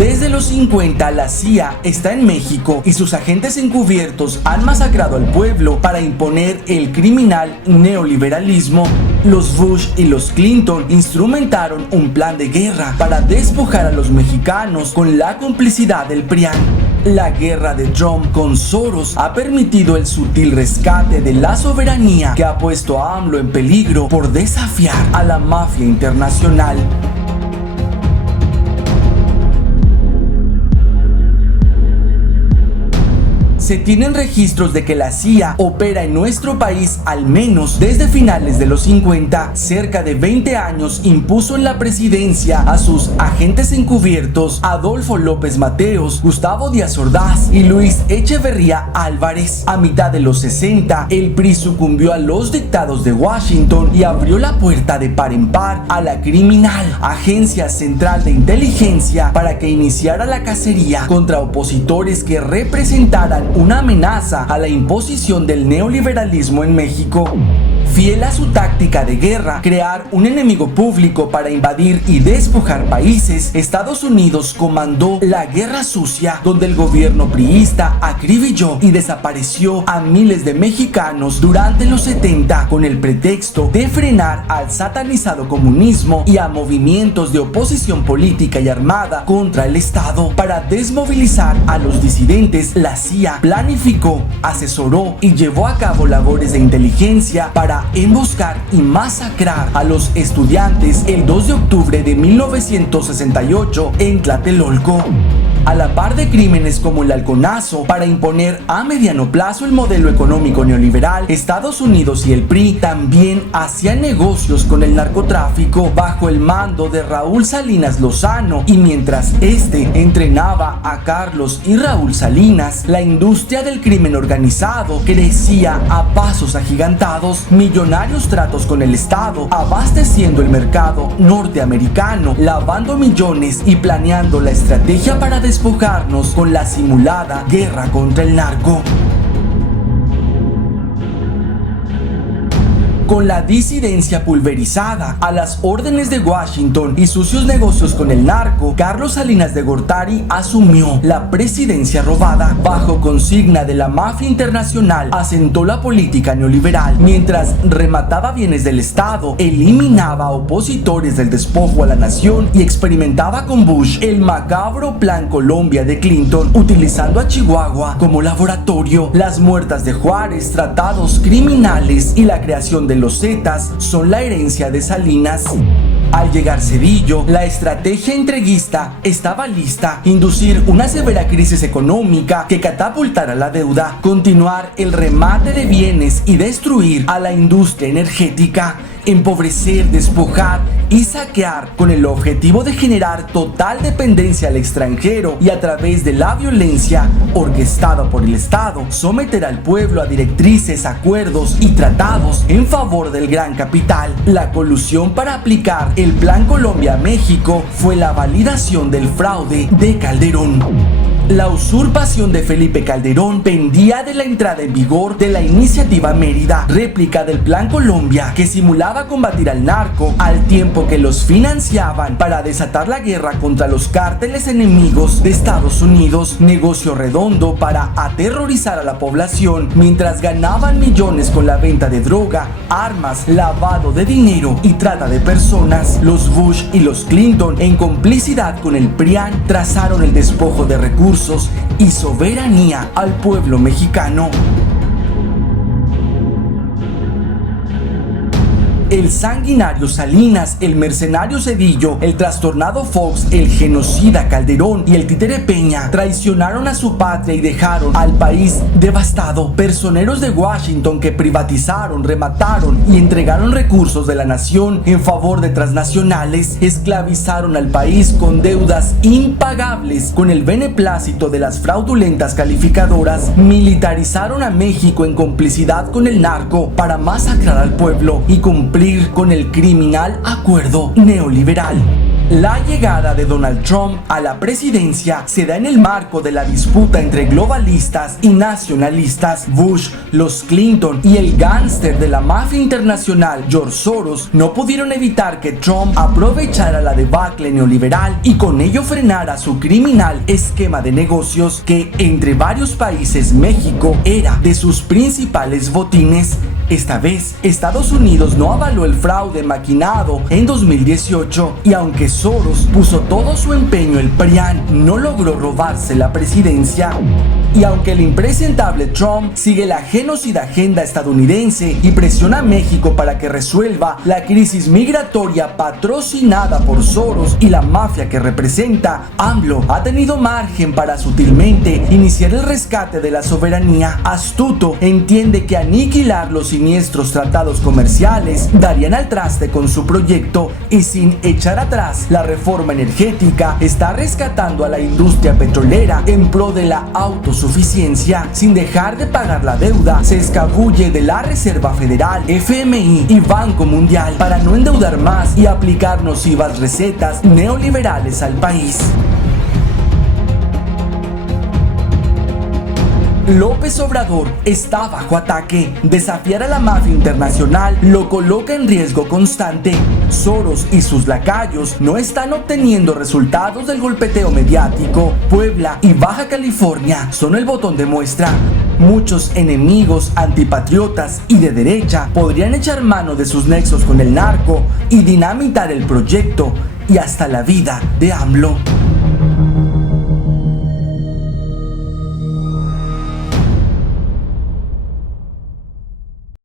Desde los 50, la CIA está en México y sus agentes encubiertos han masacrado al pueblo para imponer el criminal neoliberalismo. Los Bush y los Clinton instrumentaron un plan de guerra para despojar a los mexicanos con la complicidad del PRIAN. La guerra de Trump con Soros ha permitido el sutil rescate de la soberanía que ha puesto a AMLO en peligro por desafiar a la mafia internacional. Se tienen registros de que la CIA opera en nuestro país al menos desde finales de los 50. Cerca de 20 años impuso en la presidencia a sus agentes encubiertos Adolfo López Mateos, Gustavo Díaz Ordaz y Luis Echeverría Álvarez. A mitad de los 60, el PRI sucumbió a los dictados de Washington y abrió la puerta de par en par a la criminal Agencia Central de Inteligencia para que iniciara la cacería contra opositores que representaran una amenaza a la imposición del neoliberalismo en México. Fiel a su táctica de guerra, crear un enemigo público para invadir y despojar países, Estados Unidos comandó la Guerra Sucia, donde el gobierno priista acribilló y desapareció a miles de mexicanos durante los 70 con el pretexto de frenar al satanizado comunismo y a movimientos de oposición política y armada contra el Estado. Para desmovilizar a los disidentes, la CIA planificó, asesoró y llevó a cabo labores de inteligencia para emboscar y masacrar a los estudiantes el 2 de octubre de 1968 en Tlatelolco. A la par de crímenes como el halconazo, para imponer a mediano plazo el modelo económico neoliberal, Estados Unidos y el PRI también hacían negocios con el narcotráfico bajo el mando de Raúl Salinas Lozano, y mientras este entrenaba a Carlos y Raúl Salinas, la industria del crimen organizado crecía a pasos agigantados. Millonarios tratos con el Estado, abasteciendo el mercado norteamericano, lavando millones y planeando la estrategia para despojarnos con la simulada guerra contra el narco. Con la disidencia pulverizada, a las órdenes de Washington y sucios negocios con el narco, Carlos Salinas de Gortari asumió la presidencia robada. Bajo consigna de la mafia internacional, asentó la política neoliberal. Mientras remataba bienes del Estado, eliminaba opositores del despojo a la nación y experimentaba con Bush el macabro Plan Colombia de Clinton, utilizando a Chihuahua como laboratorio. Las muertas de Juárez, tratados criminales y la creación de los Zetas son la herencia de Salinas. Al llegar Cedillo, la estrategia entreguista estaba lista: inducir una severa crisis económica que catapultara la deuda, continuar el remate de bienes y destruir a la industria energética, empobrecer, despojar y saquear con el objetivo de generar total dependencia al extranjero y, a través de la violencia orquestada por el Estado, someter al pueblo a directrices, acuerdos y tratados en favor del gran capital. La colusión para aplicar el Plan Colombia a México fue la validación del fraude de Calderón. La usurpación de Felipe Calderón pendía de la entrada en vigor de la Iniciativa Mérida, réplica del Plan Colombia que simulaba combatir al narco al tiempo que los financiaban para desatar la guerra contra los cárteles enemigos de Estados Unidos. Negocio redondo para aterrorizar a la población mientras ganaban millones con la venta de droga, armas, lavado de dinero y trata de personas. Los Bush y los Clinton, en complicidad con el PRIAN, trazaron el despojo de recursos y soberanía al pueblo mexicano. El sanguinario Salinas, el mercenario Cedillo, el trastornado Fox, el genocida Calderón y el títere Peña traicionaron a su patria y dejaron al país devastado. Personeros de Washington que privatizaron, remataron y entregaron recursos de la nación en favor de transnacionales, esclavizaron al país con deudas impagables con el beneplácito de las fraudulentas calificadoras, militarizaron a México en complicidad con el narco para masacrar al pueblo y cumplir con el criminal acuerdo neoliberal. La llegada de Donald Trump a la presidencia se da en el marco de la disputa entre globalistas y nacionalistas. Bush, los Clinton y el gángster de la mafia internacional George Soros no pudieron evitar que Trump aprovechara la debacle neoliberal y con ello frenara su criminal esquema de negocios que, entre varios países, México era de sus principales botines. Esta vez, Estados Unidos no avaló el fraude maquinado en 2018 y aunque Soros puso todo su empeño, el PRIAN no logró robarse la presidencia. Y aunque el impresentable Trump sigue la genocida agenda estadounidense y presiona a México para que resuelva la crisis migratoria patrocinada por Soros y la mafia que representa, AMLO ha tenido margen para sutilmente iniciar el rescate de la soberanía. Astuto entiende que aniquilar los siniestros tratados comerciales darían al traste con su proyecto y sin echar atrás la reforma energética está rescatando a la industria petrolera en pro de la autosuficiencia. Sin dejar de pagar la deuda, se escabulle de la Reserva Federal, FMI y Banco Mundial para no endeudar más y aplicar nocivas recetas neoliberales al país. López Obrador está bajo ataque. Desafiar a la mafia internacional lo coloca en riesgo constante. Soros y sus lacayos no están obteniendo resultados del golpeteo mediático. Puebla y Baja California son el botón de muestra. Muchos enemigos antipatriotas y de derecha podrían echar mano de sus nexos con el narco y dinamitar el proyecto y hasta la vida de AMLO.